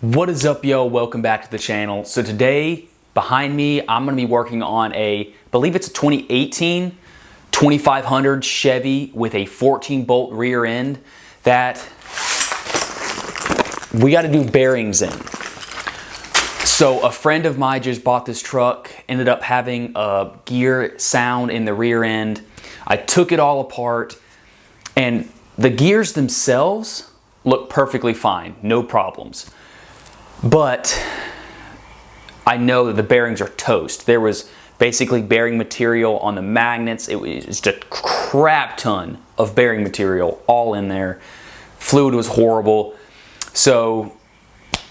What is up, yo? Welcome back to the channel. So today, behind me, I'm gonna be working on I believe it's a 2018 2500 Chevy with a 14-bolt rear end that we gotta do bearings in. So a friend of mine just bought this truck, ended up having a gear sound in the rear end. I took it all apart, and the gears themselves look perfectly fine, no problems. But I know that the bearings are toast. There was basically bearing material on the magnets. It was just a crap ton of bearing material all in there. Fluid was horrible. So,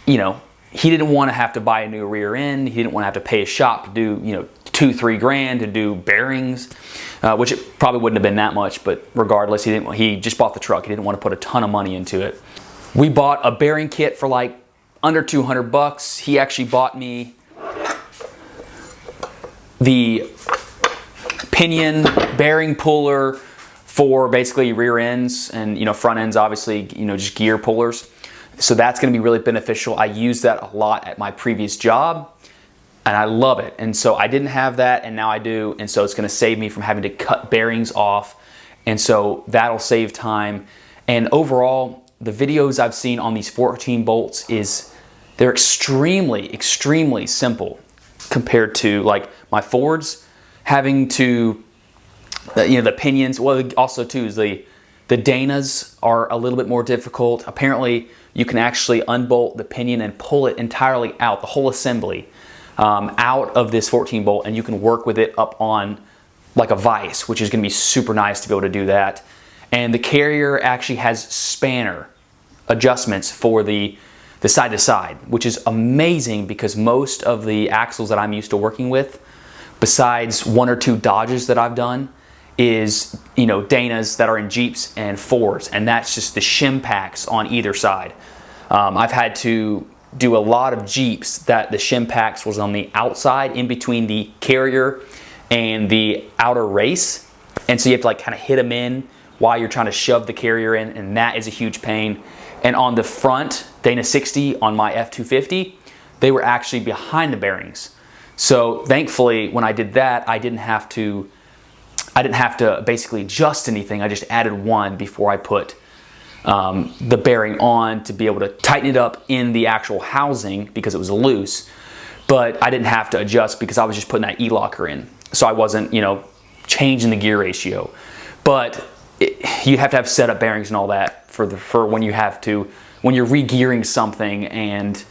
you know, he didn't want to have to buy a new rear end. He didn't want to have to pay a shop to do, you know, $2-3 grand to do bearings, which it probably wouldn't have been that much, but regardless, he just bought the truck. He didn't want to put a ton of money into it. We bought a bearing kit for like under 200 bucks. He actually bought me the Pinion bearing puller for basically rear ends, and, you know, front ends obviously, you know, just gear pullers. So that's going to be really beneficial. I used that a lot at my previous job and I love it. And so I didn't have that, and now I do. And so it's going to save me from having to cut bearings off. And so that'll save time. And overall, the videos I've seen on these 14 bolts they're extremely simple compared to like my Fords having to, you know, the Pinions. Well, also too is the Danas are a little bit more difficult. Apparently you can actually unbolt the Pinion and pull it entirely out, the whole assembly, out of this 14 bolt, and you can work with it up on like a vise, which is going to be super nice to be able to do that. And the carrier actually has spanner adjustments for the side to side, which is amazing because most of the axles that I'm used to working with, besides 1 or 2 Dodges that I've done, is, you know, Danas that are in Jeeps and Fords, and that's just the shim packs on either side. I've had to do a lot of Jeeps that the shim packs was on the outside in between the carrier and the outer race, and so you have to like kind of hit them in while you're trying to shove the carrier in, and that is a huge pain. And on the front Dana 60 on my F250, they were actually behind the bearings. So thankfully when I did that, I didn't have to basically adjust anything. I just added one before I put the bearing on to be able to tighten it up in the actual housing because it was loose. But I didn't have to adjust because I was just putting that E-locker in. So I wasn't, you know, changing the gear ratio. But you have to have setup bearings and all that for when you're re-gearing something and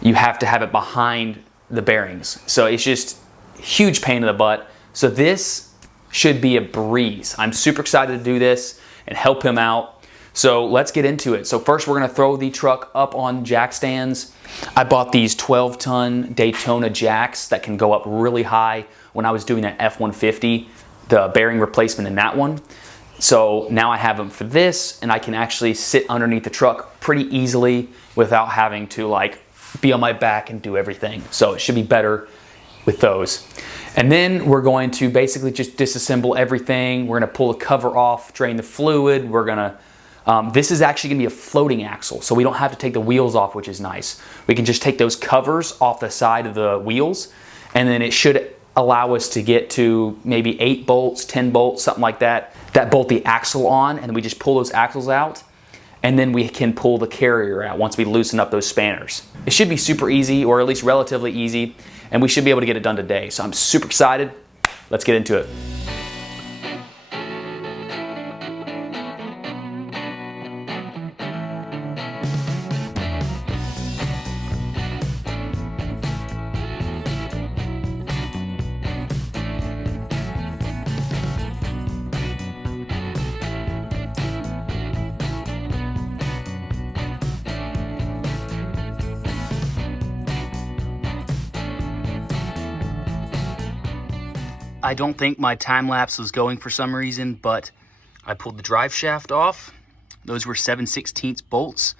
you have to have it behind the bearings. So it's just huge pain in the butt. So this should be a breeze. I'm super excited to do this and help him out. So let's get into it. So first we're gonna throw the truck up on jack stands. I bought these 12-ton Daytona jacks that can go up really high when I was doing that F-150, the bearing replacement in that one. So now I have them for this, and I can actually sit underneath the truck pretty easily without having to like be on my back and do everything. So it should be better with those. And then we're going to basically just disassemble everything. We're gonna pull the cover off, drain the fluid. We're gonna, this is actually gonna be a floating axle, so we don't have to take the wheels off, which is nice. We can just take those covers off the side of the wheels, and then it should allow us to get to maybe 8 bolts, 10 bolts, something like that bolt the axle on, and we just pull those axles out, and then we can pull the carrier out once we loosen up those spanners. It should be super easy, or at least relatively easy, and we should be able to get it done today. So I'm super excited. Let's get into it. I don't think my time lapse was going for some reason, but I pulled the drive shaft off. Those were 7/16 bolts.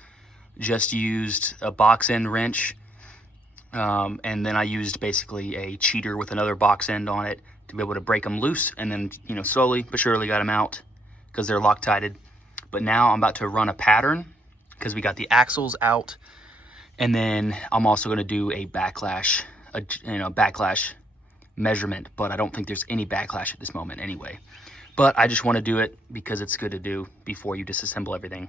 Just used a box end wrench, and then I used basically a cheater with another box end on it to be able to break them loose, and then, you know, slowly but surely got them out because they're Loctited. But now I'm about to run a pattern because we got the axles out And then I'm also gonna do a backlash, backlash measurement, but I don't think there's any backlash at this moment anyway. But I just wanna do it because it's good to do before you disassemble everything.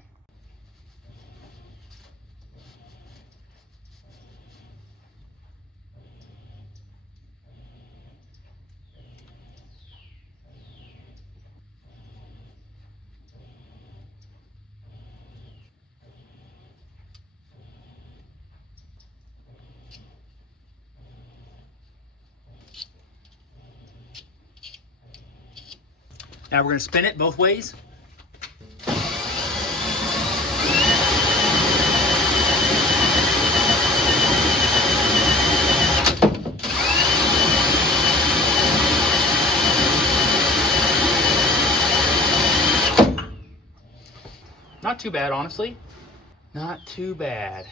Now we're gonna spin it both ways. Not too bad, honestly. Not too bad.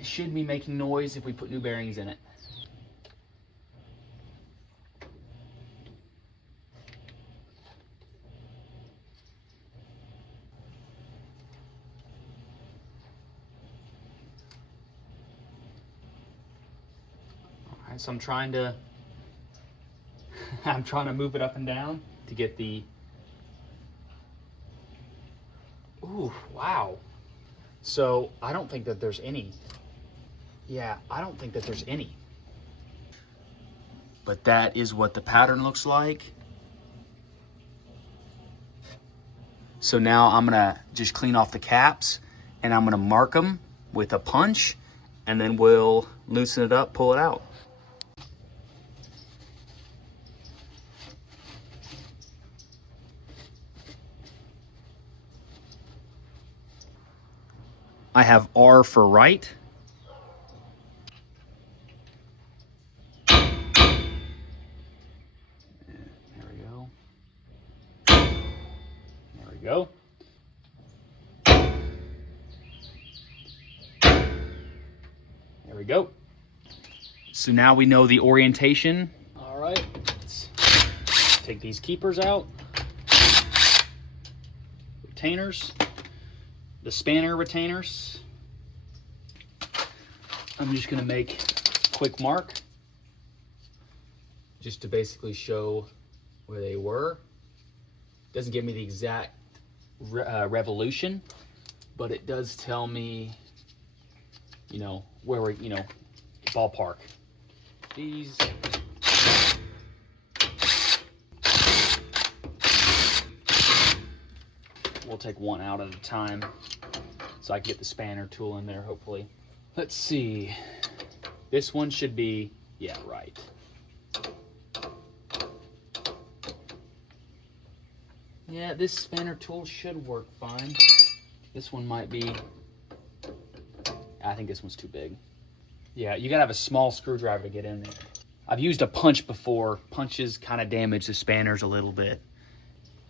It should be making noise if we put new bearings in it. So I'm trying to move it up and down to get the, ooh, wow. So I don't think that there's any. Yeah, I don't think that there's any. But that is what the pattern looks like. So now I'm gonna just clean off the caps and I'm gonna mark them with a punch, and then we'll loosen it up, pull it out. I have R for right. There we go. There we go. There we go. So now we know the orientation. All right, let's take these keepers out. Retainers. The spanner retainers. I'm just gonna make a quick mark just to basically show where they were. Doesn't give me the exact revolution, but it does tell me, where we're, ballpark. These. We'll take one out at a time so I can get the spanner tool in there, hopefully. Let's see. This one should be, yeah, right. Yeah, this spanner tool should work fine. This one might be, I think this one's too big. Yeah, you gotta have a small screwdriver to get in there. I've used a punch before. Punches kind of damage the spanners a little bit.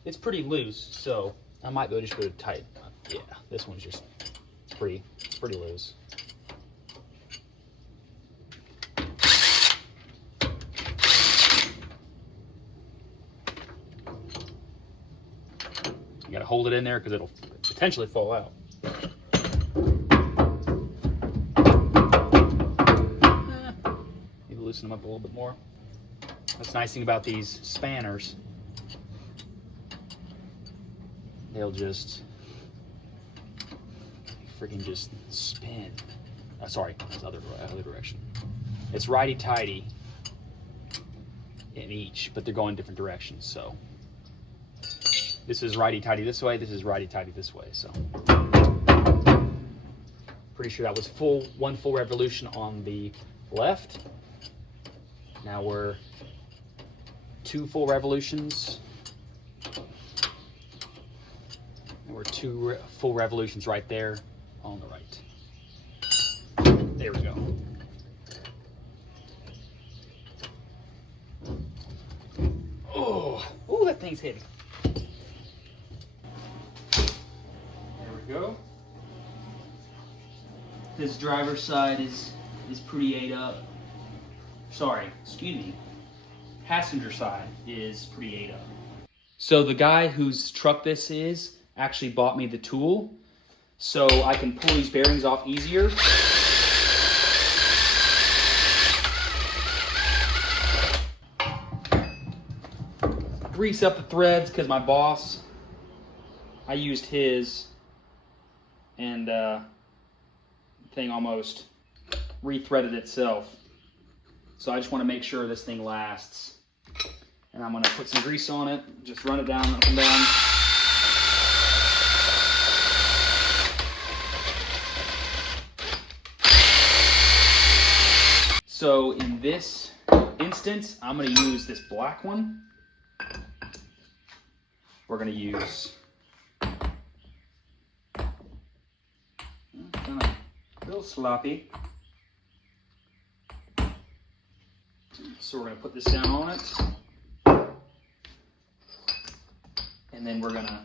It's pretty loose, so I might go just go tight. Yeah, this one's just, it's pretty loose. You gotta hold it in there because it'll potentially fall out. Maybe loosen them up a little bit more. That's the nice thing about these spanners. They'll just freaking just spin. Sorry, that's the other direction. It's righty-tighty in each, but they're going different directions. So this is righty-tighty this way, this is righty-tighty this way. So pretty sure that was one full revolution on the left. Now we're 2 full revolutions. And we're 2 full revolutions right there on the right. There we go. Oh, that thing's heavy. There we go. This driver's side is pretty ate up. Sorry, excuse me. Passenger side is pretty ate up. So the guy whose truck this is actually bought me the tool so I can pull these bearings off easier. grease up the threads because my boss, I used his, and the thing almost re-threaded itself. So I just want to make sure this thing lasts. And I'm going to put some grease on it, just run it down, up and down. So in this instance, I'm going to use this black one. We're going to use kind of a little sloppy. So we're going to put this down on it. And then we're going to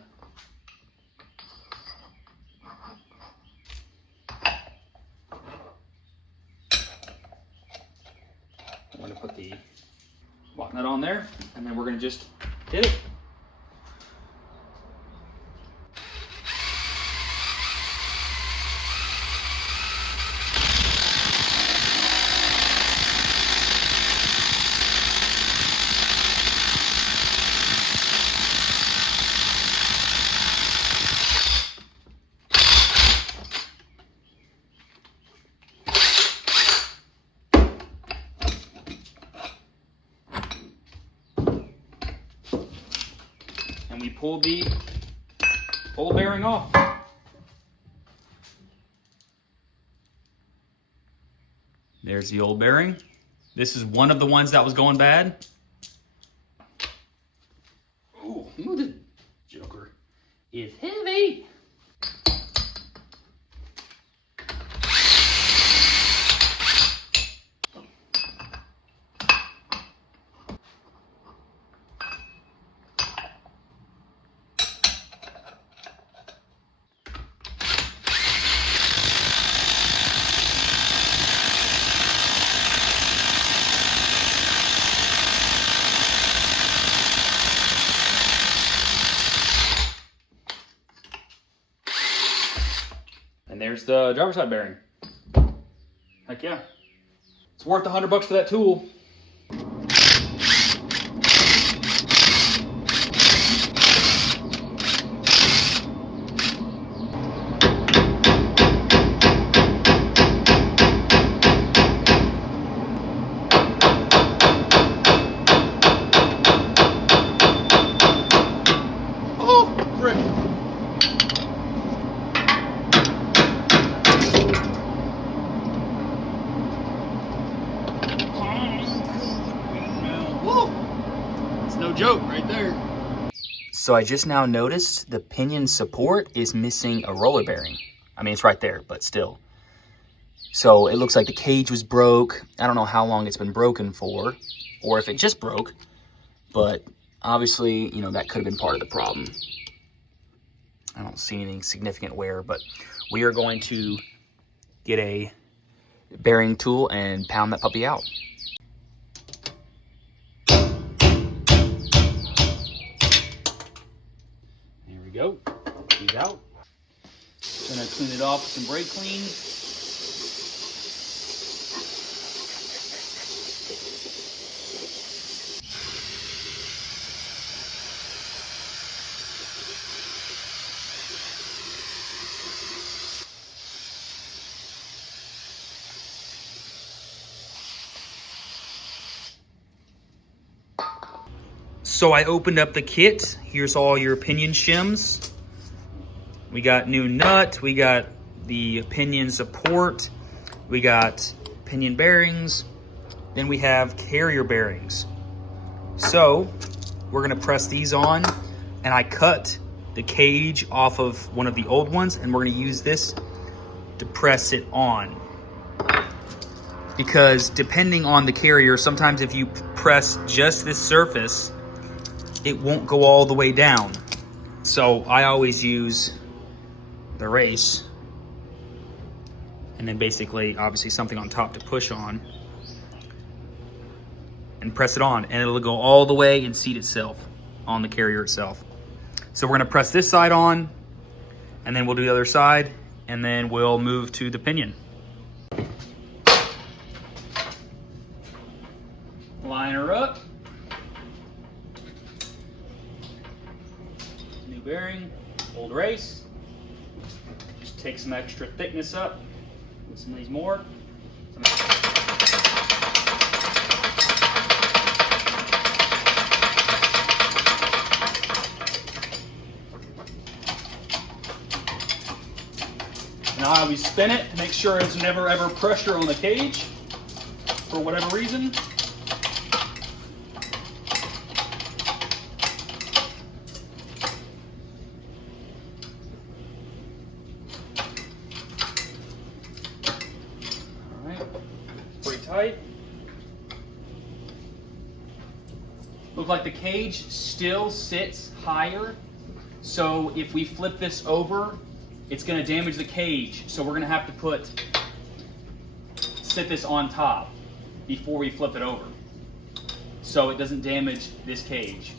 put the lock nut on there, and then we're going to just hit it. And we pulled the old bearing off. There's the old bearing. This is one of the ones that was going bad. Ooh, this joker is heavy. And there's the driver's side bearing. Heck yeah. It's worth $100 for that tool. Oh, frick. No joke right there. So I just now noticed the pinion support is missing a roller bearing. I mean, it's right there, but still. So it looks like the cage was broke. I don't know how long it's been broken for, or if it just broke, but obviously, you know, that could have been part of the problem. I don't see anything significant wear, but we are going to get a bearing tool and pound that puppy out. Go. He's out. Gonna clean it off with some brake clean. So I opened up the kit. Here's all your pinion shims. We got new nut, we got the pinion support, we got pinion bearings, then we have carrier bearings. So we're gonna press these on, and I cut the cage off of one of the old ones, and we're gonna use this to press it on. Because depending on the carrier, sometimes if you press just this surface, it won't go all the way down. So I always use the race, and then basically, obviously, something on top to push on, and press it on, and it'll go all the way and seat itself on the carrier itself. So we're gonna press this side on, and then we'll do the other side, and then we'll move to the pinion. Line her up. take some extra thickness up with some of these more. Now I always spin it to make sure there's never ever pressure on the cage for whatever reason. All right, pretty tight. Look like the cage still sits higher, so if we flip this over, it's going to damage the cage, so we're going to have to sit this on top before we flip it over, so it doesn't damage this cage.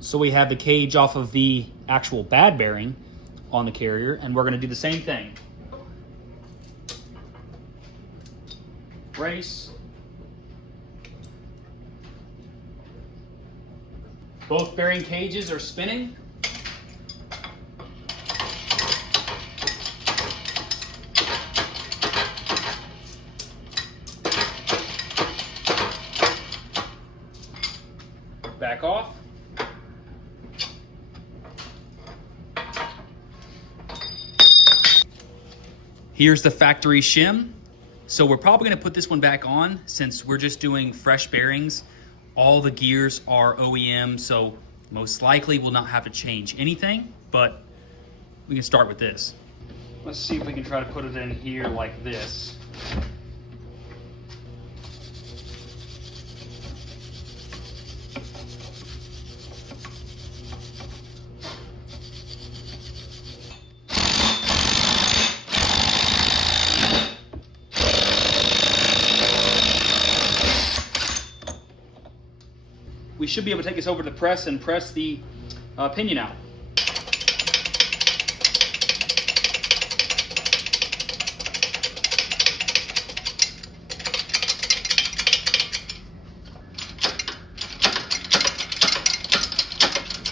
So we have the cage off of the actual bad bearing on the carrier, and we're going to do the same thing. Brace. Both bearing cages are spinning. Back off. Here's the factory shim. So we're probably going to put this one back on since we're just doing fresh bearings. All the gears are OEM, so most likely we'll not have to change anything, but we can start with this. Let's see if we can try to put it in here like this. We should be able to take this over to the press and press the pinion out.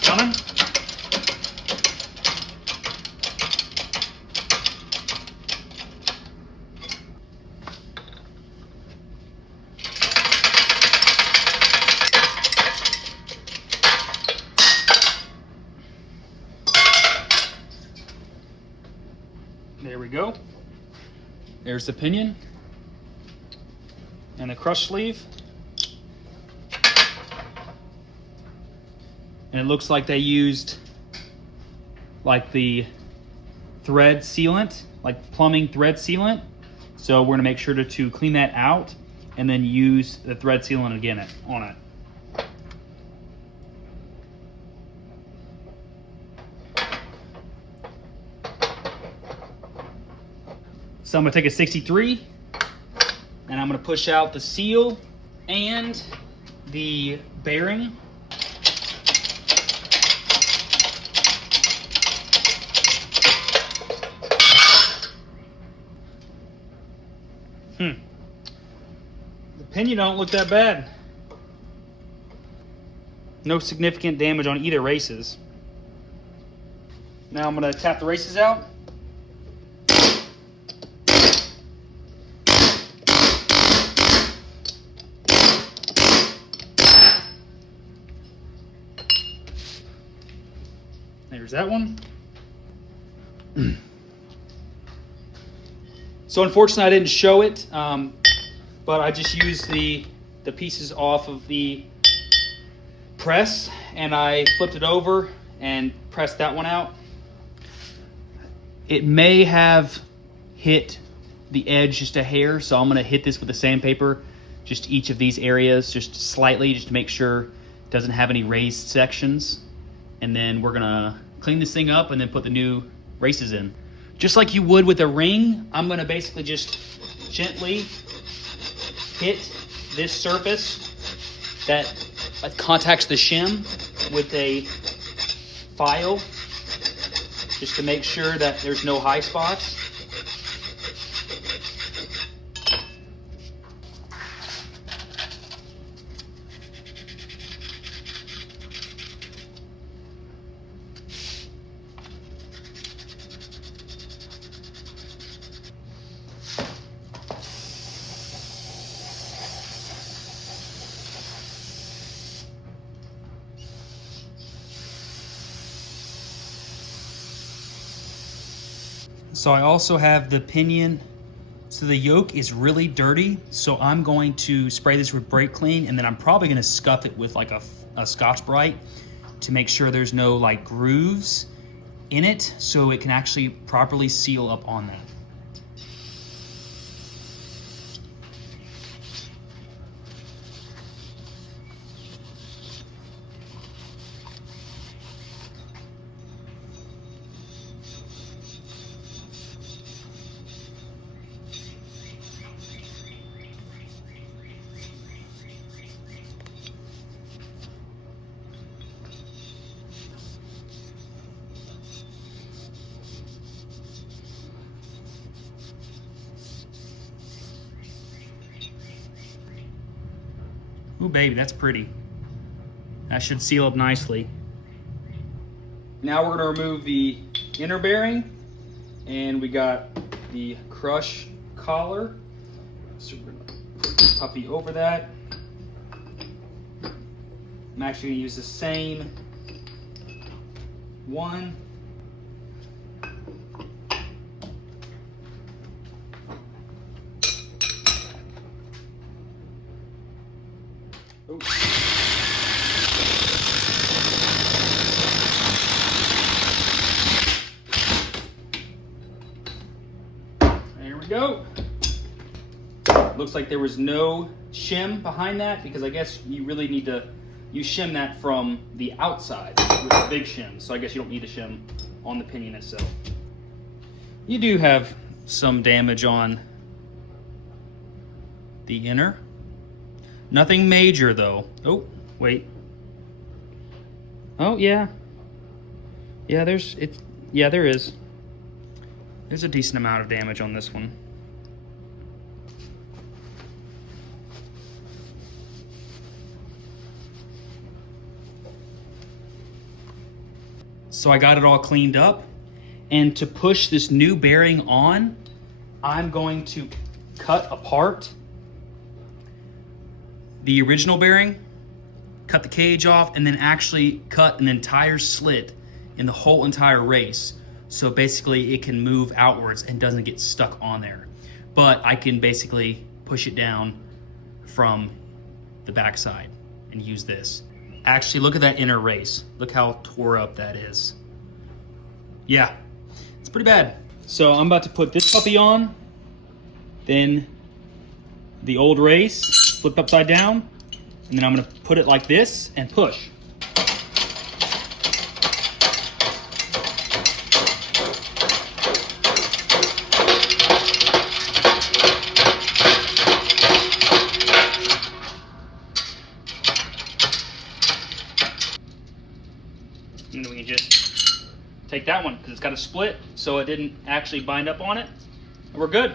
Coming. There we go. There's the pinion and the crush sleeve. And it looks like they used like the thread sealant, like plumbing thread sealant. So we're gonna make sure to clean that out and then use the thread sealant again on it. So I'm gonna take a 63 and I'm gonna push out the seal and the bearing. The pinion don't look that bad. No significant damage on either races. Now I'm gonna tap the races out. There's that one. So unfortunately I didn't show it, but I just used the pieces off of the press and I flipped it over and pressed that one out. It may have hit the edge just a hair, so I'm gonna hit this with the sandpaper, just each of these areas, just slightly, just to make sure it doesn't have any raised sections. And then we're gonna clean this thing up and then put the new races in. Just like you would with a ring, I'm gonna basically just gently hit this surface that contacts the shim with a file, just to make sure that there's no high spots. So I also have the Pinion. So the yoke is really dirty, so I'm going to spray this with brake clean, and then I'm probably going to scuff it with like a Scotch-Brite to make sure there's no like grooves in it, so it can actually properly seal up on that. Ooh, baby, that's pretty. That should seal up nicely. Now we're gonna remove the inner bearing, and we got the crush collar. So we're gonna put the puppy over that. I'm actually gonna use the same one. There we go. Looks like there was no shim behind that, because I guess you really need to, you shim that from the outside with a big shim. So I guess you don't need a shim on the pinion itself. You do have some damage on the inner. Nothing major though. Oh, wait. Oh yeah. Yeah, there is. There's a decent amount of damage on this one. So I got it all cleaned up, and to push this new bearing on, I'm going to cut apart the original bearing, cut the cage off, and then actually cut an entire slit in the whole entire race. So basically it can move outwards and doesn't get stuck on there. But I can basically push it down from the backside and use this. Actually, look at that inner race. Look how tore up that is. Yeah, it's pretty bad. So I'm about to put this puppy on, then the old race, flipped upside down, and then I'm gonna put it like this and push. And then we can just take that one, because it's got a split, so it didn't actually bind up on it. And we're good.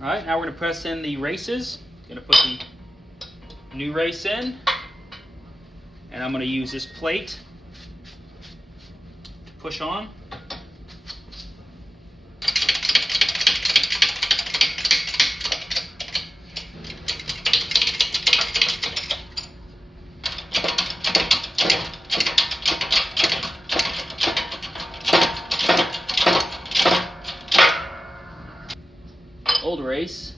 All right, now we're gonna press in the races. Gonna put the new race in, and I'm gonna use this plate to push on. Old race.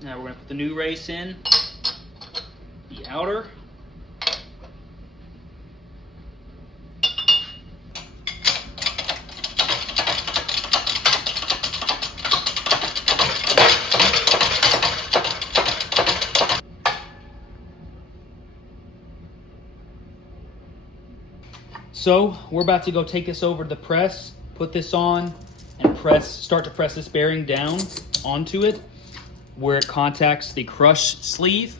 Now we're going to put the new race in, the outer. So we're about to go take this over to the press, put this on, and start to press this bearing down onto it where it contacts the crush sleeve.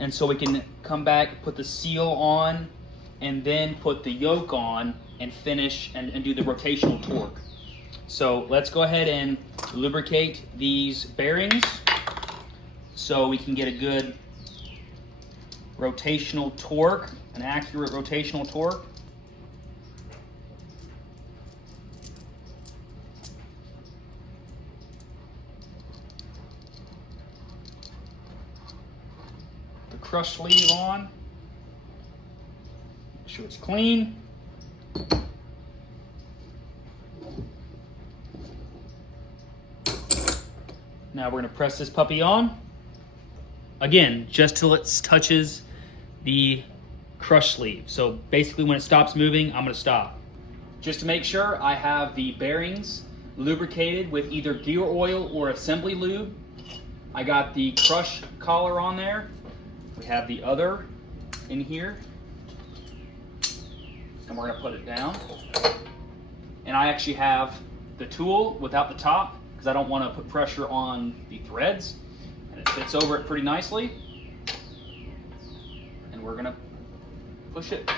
And so we can come back, put the seal on, and then put the yoke on and finish and do the rotational torque. So let's go ahead and lubricate these bearings so we can get a good rotational torque, an accurate rotational torque. crush sleeve on. Make sure it's clean. Now we're going to press this puppy on. Again, just till it touches the crush sleeve. So basically when it stops moving, I'm going to stop. Just to make sure, I have the bearings lubricated with either gear oil or assembly lube. I got the crush collar on there. We have the other in here. And we're going to put it down. And I actually have the tool without the top because I don't want to put pressure on the threads. And it fits over it pretty nicely. And we're going to push it.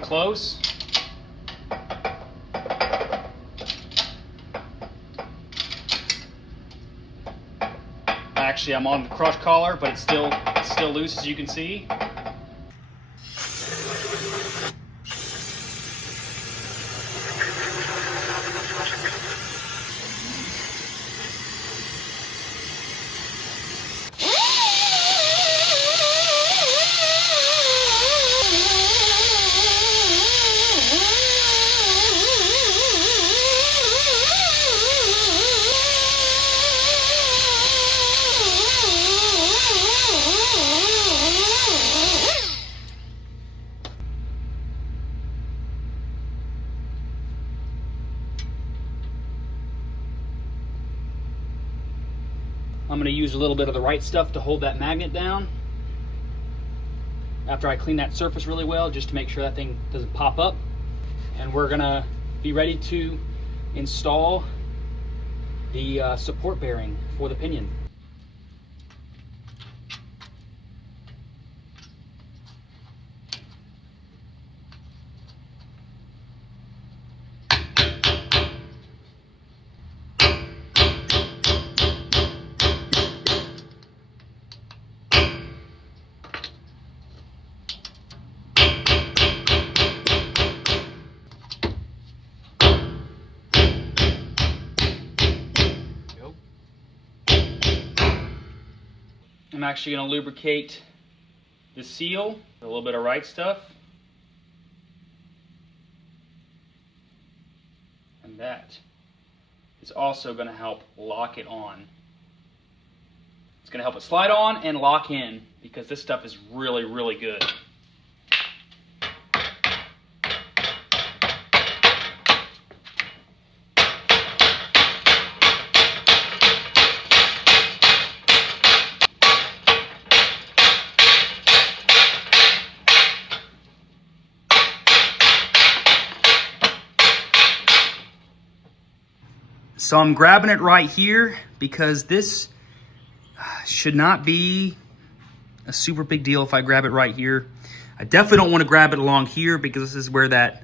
Close. Actually, I'm on the crush collar, but it's still loose, as you can see. I'm going to use a little bit of the right stuff to hold that magnet down after I clean that surface really well, just to make sure that thing doesn't pop up. And we're going to be ready to install the support bearing for the pinion. I'm actually going to lubricate the seal with a little bit of right stuff. And that is also going to help lock it on. It's going to help it slide on and lock in because this stuff is really, really good. So I'm grabbing it right here because this should not be a super big deal if I grab it right here. I definitely don't want to grab it along here because this is where the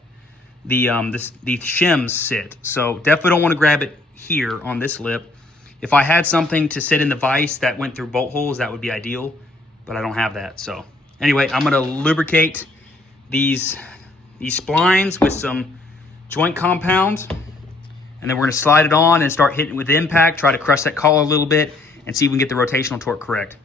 shims sit. So definitely don't want to grab it here on this lip. If I had something to sit in the vise that went through bolt holes, that would be ideal, but I don't have that. So anyway, I'm going to lubricate these splines with some joint compound. And then we're going to slide it on and start hitting it with impact, try to crush that collar a little bit, and see if we can get the rotational torque correct.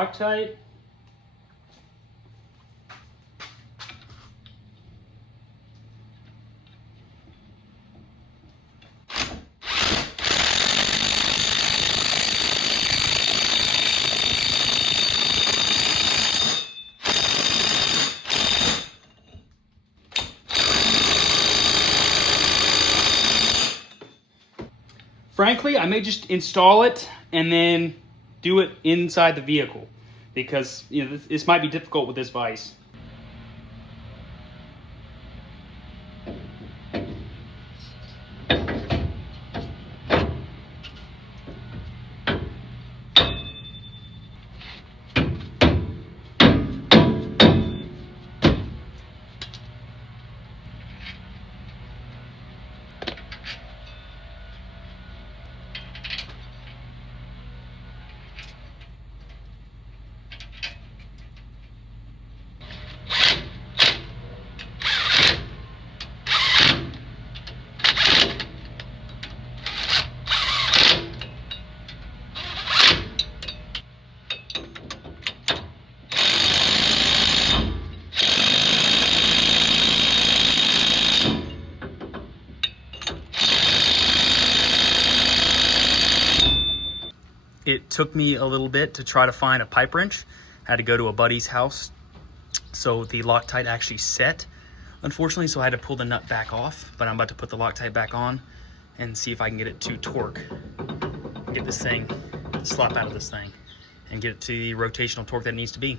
Loctite. Frankly, I may just install it and then do it inside the vehicle because this might be difficult with this vise. It took me a little bit to try to find a pipe wrench. I had to go to a buddy's house. So the Loctite actually set, unfortunately, so I had to pull the nut back off, but I'm about to put the Loctite back on and see if I can get it to torque. Get this thing, slop out of this thing, and get it to the rotational torque that it needs to be.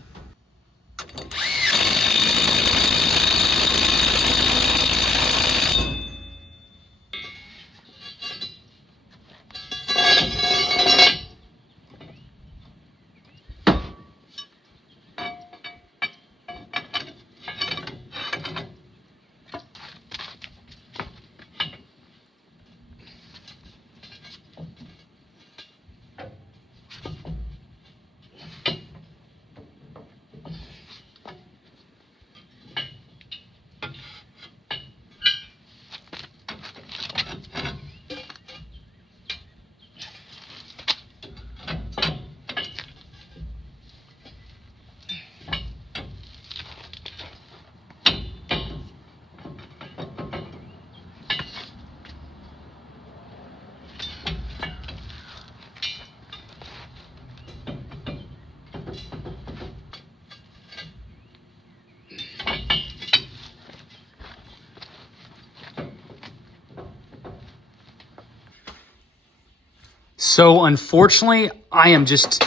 So unfortunately, I am just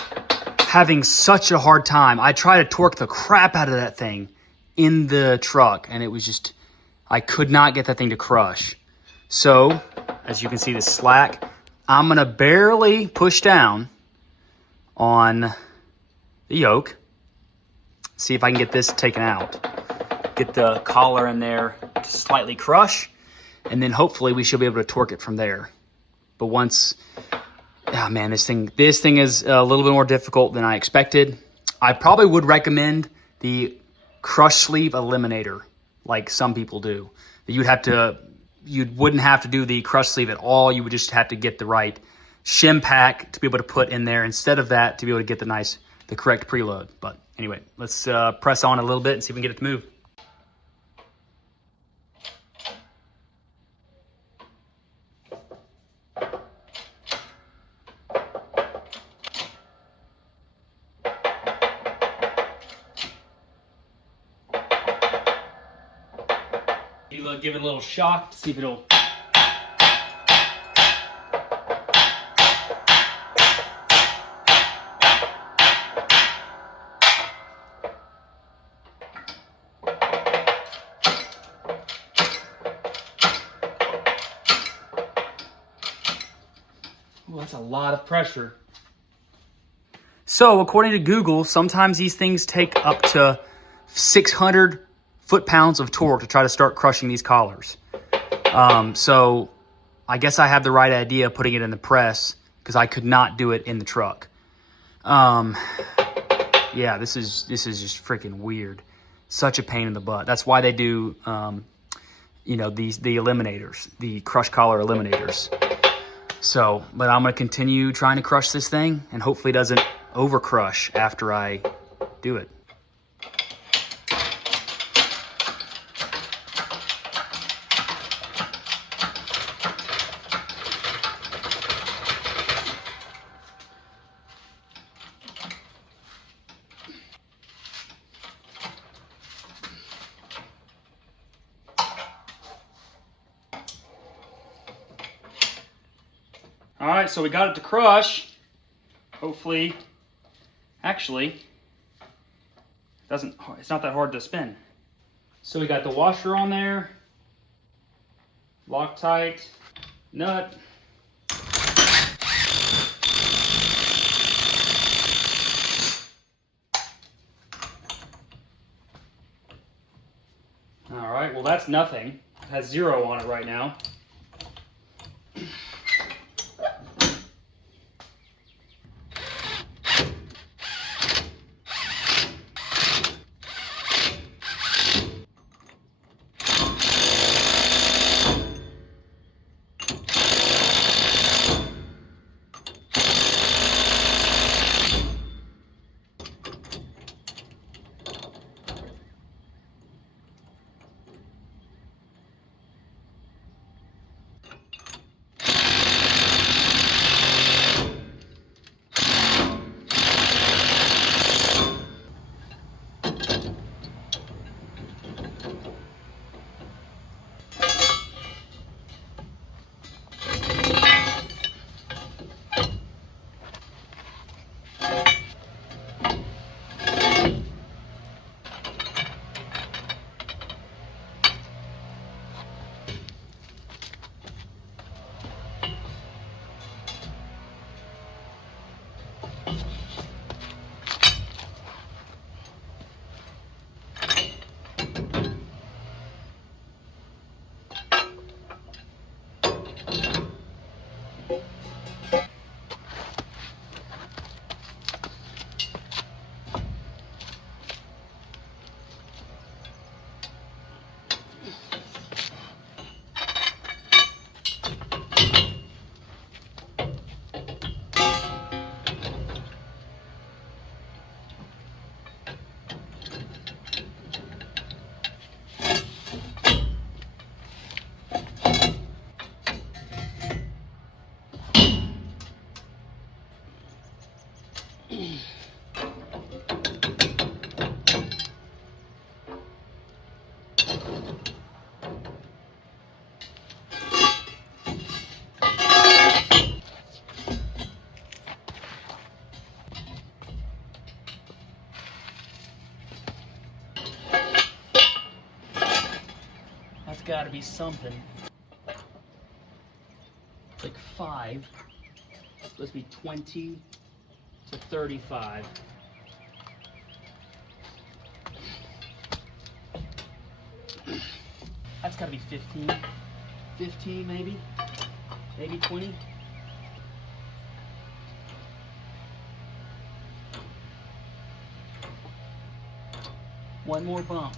having such a hard time. I tried to torque the crap out of that thing in the truck, and it was just, I could not get that thing to crush. So, as you can see, the slack, I'm gonna barely push down on the yoke. See if I can get this taken out. Get the collar in there to slightly crush, and then hopefully we should be able to torque it from there. But once, oh man, this thing is a little bit more difficult than I expected. I probably would recommend the crush sleeve eliminator, like some people do. You wouldn't have to do the crush sleeve at all. You would just have to get the right shim pack to be able to put in there instead of that to be able to get the correct preload. But anyway, let's press on a little bit and see if we can get it to move. Give it a little shock to see if it'll. Well, that's a lot of pressure. So, according to Google, sometimes these things take up to 600 foot-pounds of torque to try to start crushing these collars. So I guess I have the right idea putting it in the press because I could not do it in the truck. Yeah, this is just freaking weird. Such a pain in the butt. That's why they do, the eliminators, the crush collar eliminators. So, but I'm going to continue trying to crush this thing and hopefully it doesn't over crush after I do it. All right, so we got it to crush. Hopefully, actually, it's not that hard to spin. So we got the washer on there, Loctite, nut. All right, well that's nothing. It has 0 on it right now. That's got to be something. It's like 5. It's supposed to be 20 to 35. That's got to be 15. 15 maybe? Maybe 20? One more bump.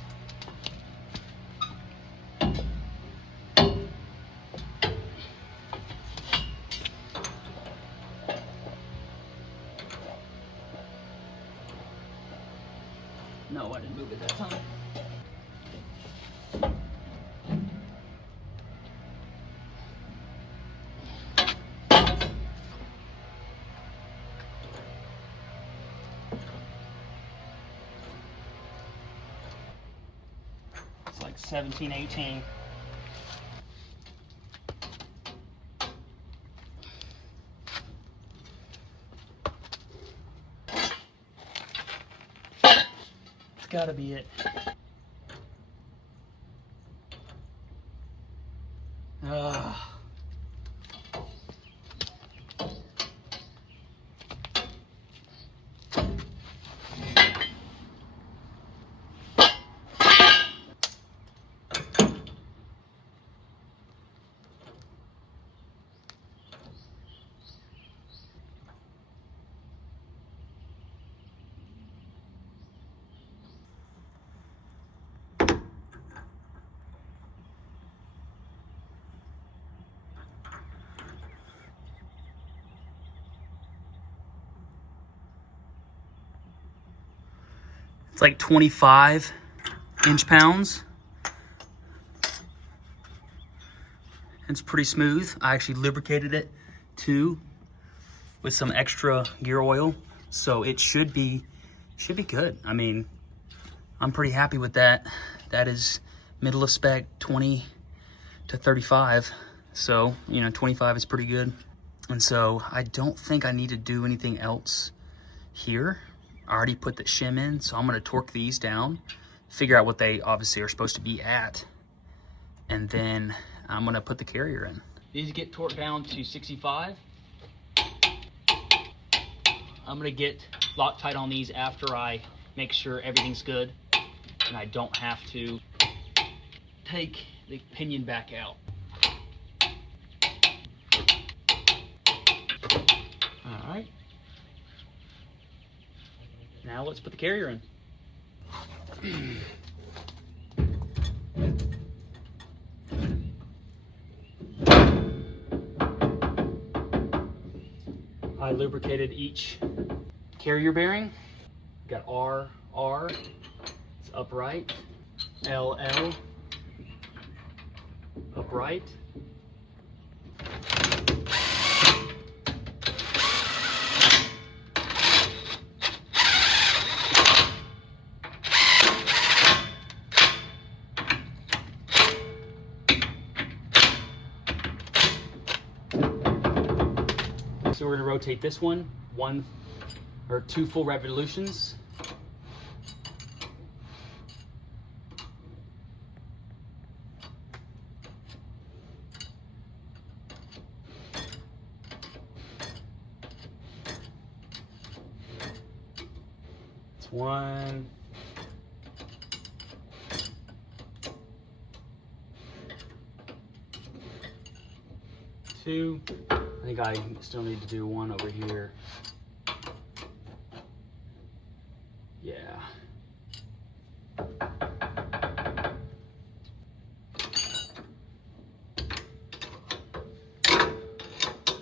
No, I didn't move it that time. It's like 17, 18. It's gotta be it. Ugh. It's like 25 inch-pounds. It's pretty smooth. I actually lubricated it too with some extra gear oil, so it should be good. I mean, I'm pretty happy with that. That is middle of spec, 20 to 35. So, you know, 25 is pretty good. And so I don't think I need to do anything else here. I already put the shim in, so I'm gonna torque these down, figure out what they obviously are supposed to be at, and then I'm gonna put the carrier in. These get torqued down to 65. I'm gonna get Loctite on these after I make sure everything's good and I don't have to take the pinion back out. All right. Now let's put the carrier in. I lubricated each carrier bearing. Got R, it's upright. L, upright. So we're gonna rotate this one 1 or 2 full revolutions. It's 1. 2. I think I still need to do 1 over here. Yeah.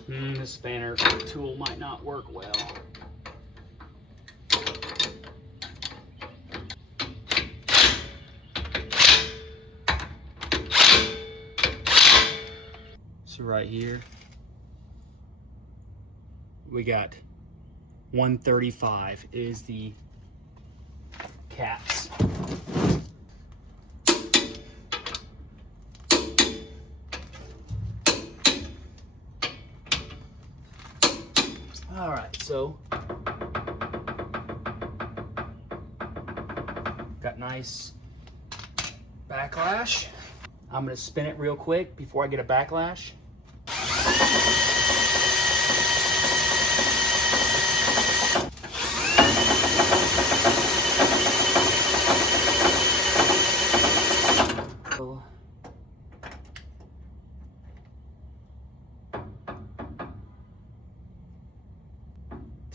This spanner tool might not work well. So right here, we got 135 is the caps. All right, so got nice backlash. I'm gonna spin it real quick before I get a backlash.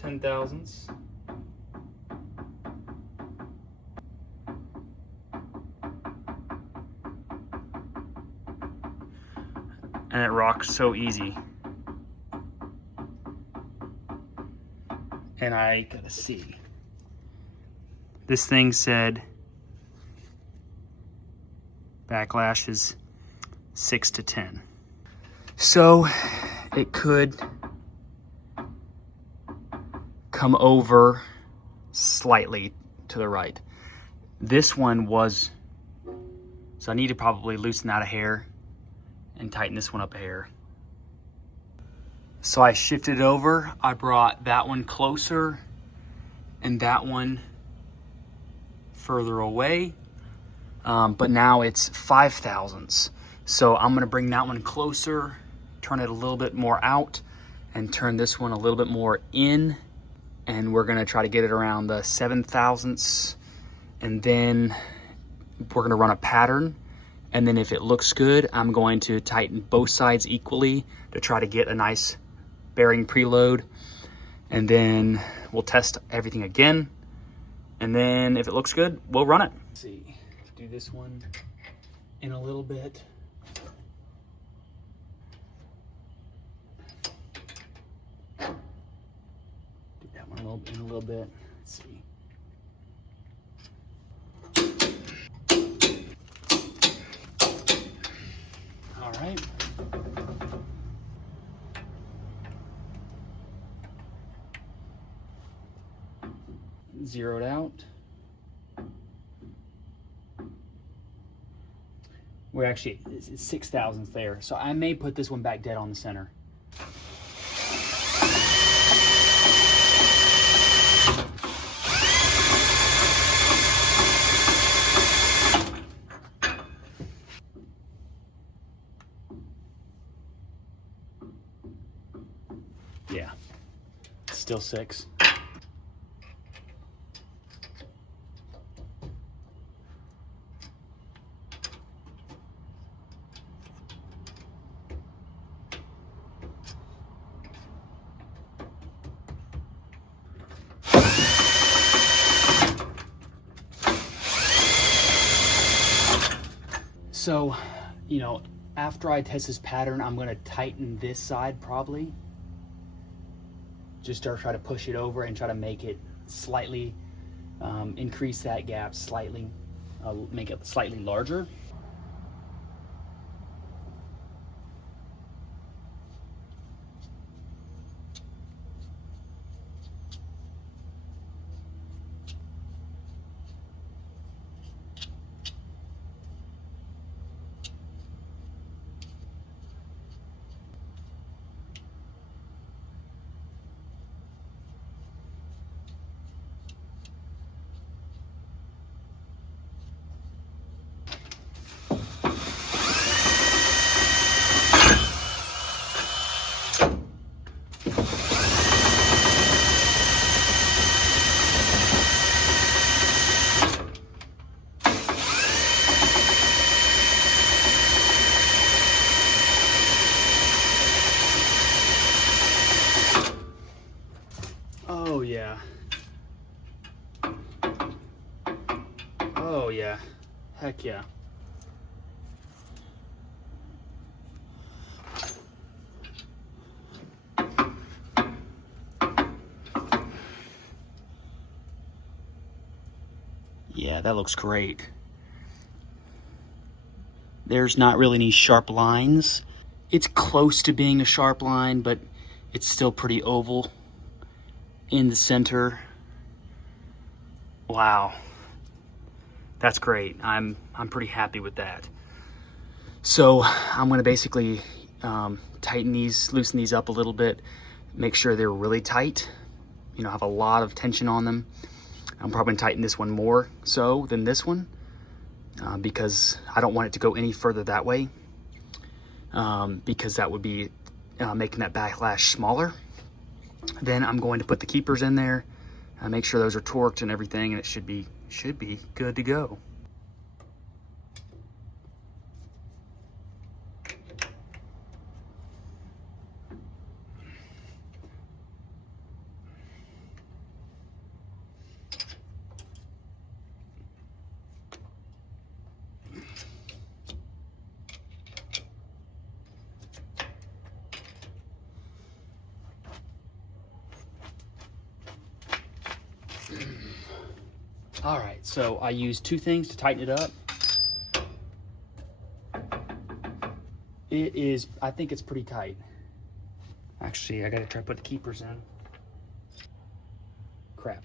$10,000s. And it rocks so easy. And I gotta see. This thing said backlash is 6 to 10. So it could come over slightly to the right. This one was, so I need to probably loosen that a hair and tighten this one up a hair. So I shifted it over. I brought that one closer and that one further away. But now it's 5 thousandths. So I'm gonna bring that one closer, turn it a little bit more out, and turn this one a little bit more in. And we're gonna try to get it around the 7 thousandths. And then we're gonna run a pattern. And then if it looks good, I'm going to tighten both sides equally to try to get a nice bearing preload. And then we'll test everything again. And then if it looks good, we'll run it. Let's see, do this one in a little bit. Do that one in a little bit. Let's see. zeroed out. We're actually, it's 6 thousandths there. So I may put this one back dead on the center. Yeah, still 6. So, you know, after I test this pattern, I'm gonna tighten this side probably. Just start try to push it over and try to make it slightly, increase that gap slightly, make it slightly larger. Oh yeah. Oh yeah. Heck yeah. Yeah, that looks great. There's not really any sharp lines. It's close to being a sharp line, but it's still pretty oval in the center. Wow. That's great. I'm pretty happy with that. So I'm gonna basically tighten these, loosen these up a little bit, make sure they're really tight. You know, have a lot of tension on them. I'm probably gonna tighten this one more so than this one because I don't want it to go any further that way because that would be making that backlash smaller. Then I'm going to put the keepers in there, make sure those are torqued and everything, and it should be good to go. All right, so I used 2 things to tighten it up. It is, I think it's pretty tight. Actually, I gotta try to put the keepers in. Crap.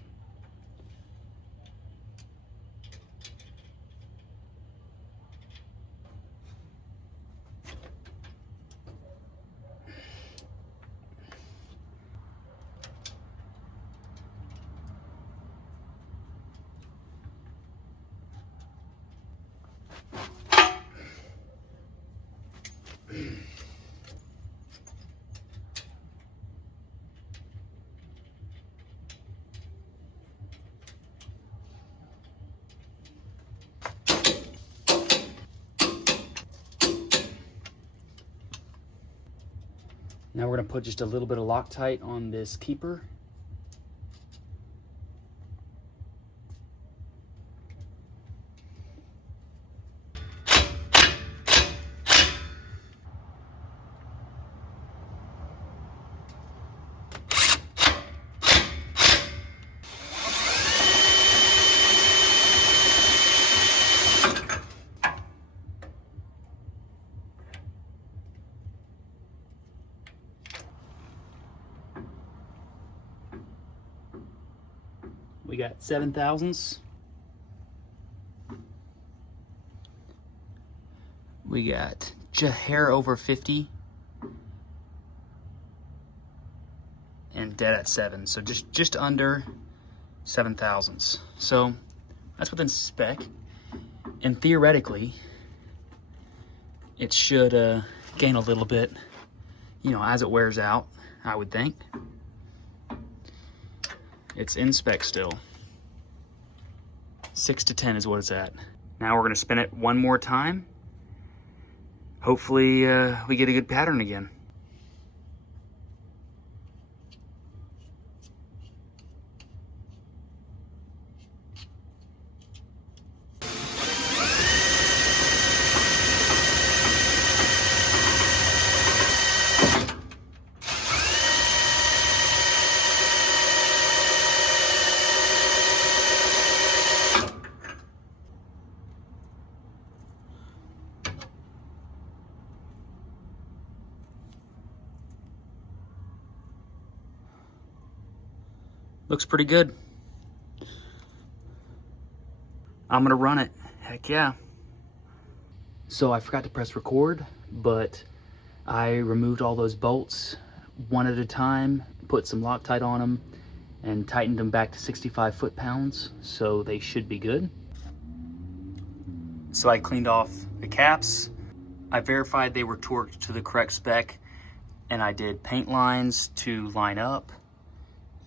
Now we're gonna put just a little bit of Loctite on this keeper. We got 7,000s. We got hair over 50. And dead at 7. So just under 7,000s. So that's within spec. And theoretically, it should gain a little bit, you know, as it wears out, I would think. It's in spec still. 6 to 10 is what it's at. Now we're gonna spin it one more time. Hopefully we get a good pattern again. Looks pretty good. I'm gonna run it. Heck yeah. So I forgot to press record, but I removed all those bolts one at a time, put some Loctite on them, and tightened them back to 65 foot-pounds, so they should be good. So I cleaned off the caps. I verified they were torqued to the correct spec, and I did paint lines to line up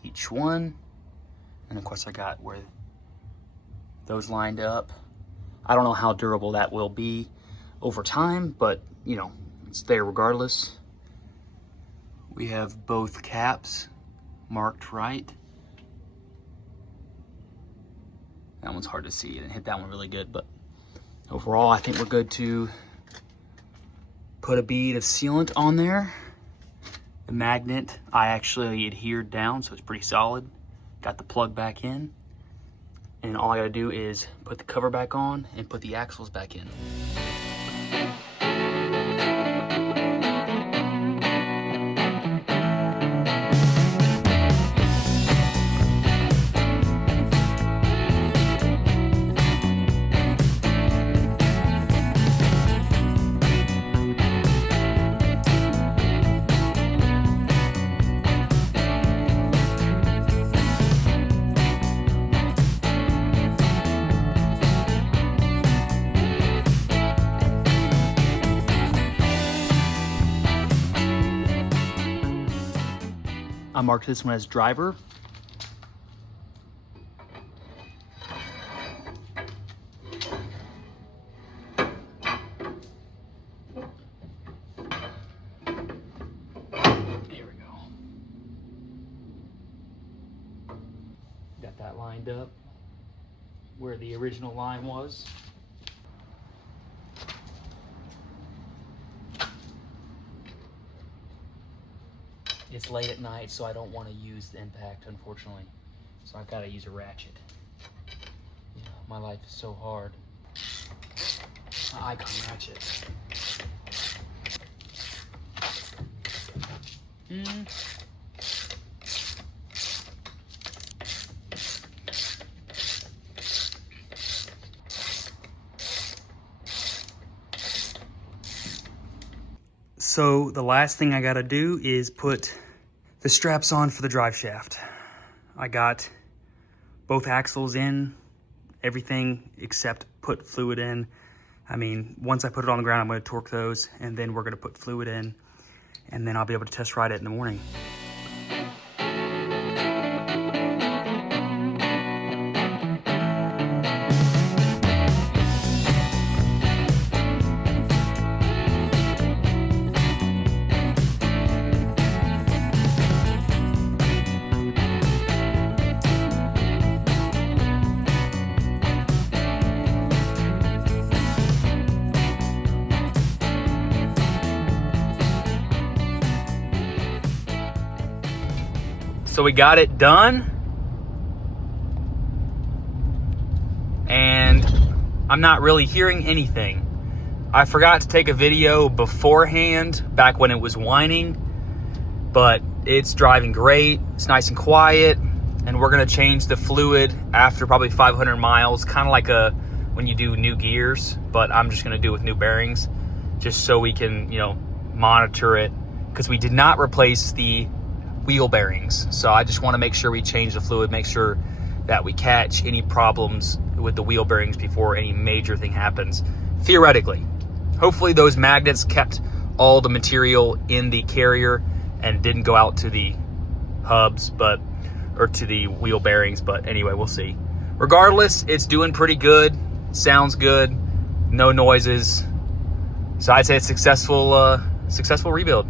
each one, and of course I got where those lined up. I don't know how durable that will be over time, but you know, it's there regardless. We have both caps marked right. That one's hard to see. I didn't hit that one really good, but overall I think we're good to put a bead of sealant on there. The magnet I actually adhered down, so it's pretty solid. Got the plug back in, and all I gotta do is put the cover back on and put the axles back in. I marked this one as driver. There we go. Got that lined up where the original line was. It's late at night, so I don't want to use the impact, unfortunately. So I've got to use a ratchet. You know, my life is so hard. My icon ratchet. So the last thing I gotta do is put the straps on for the drive shaft. I got both axles in, everything except put fluid in. I mean, once I put it on the ground, I'm gonna torque those, and then we're gonna put fluid in, and then I'll be able to test ride it in the morning. So we got it done, and I'm not really hearing anything. I forgot to take a video beforehand, back when it was whining, but it's driving great. It's nice and quiet. and we're gonna change the fluid after probably 500 miles, kind of like when you do new gears, but I'm just gonna do it with new bearings, just so we can, monitor it, because we did not replace the wheel bearings. So I just want to make sure we change the fluid, make sure that we catch any problems with the wheel bearings before any major thing happens. Theoretically, hopefully those magnets kept all the material in the carrier and didn't go out to the hubs, or to the wheel bearings. But anyway, we'll see. Regardless, it's doing pretty good. Sounds good. No noises. So I'd say it's successful rebuild.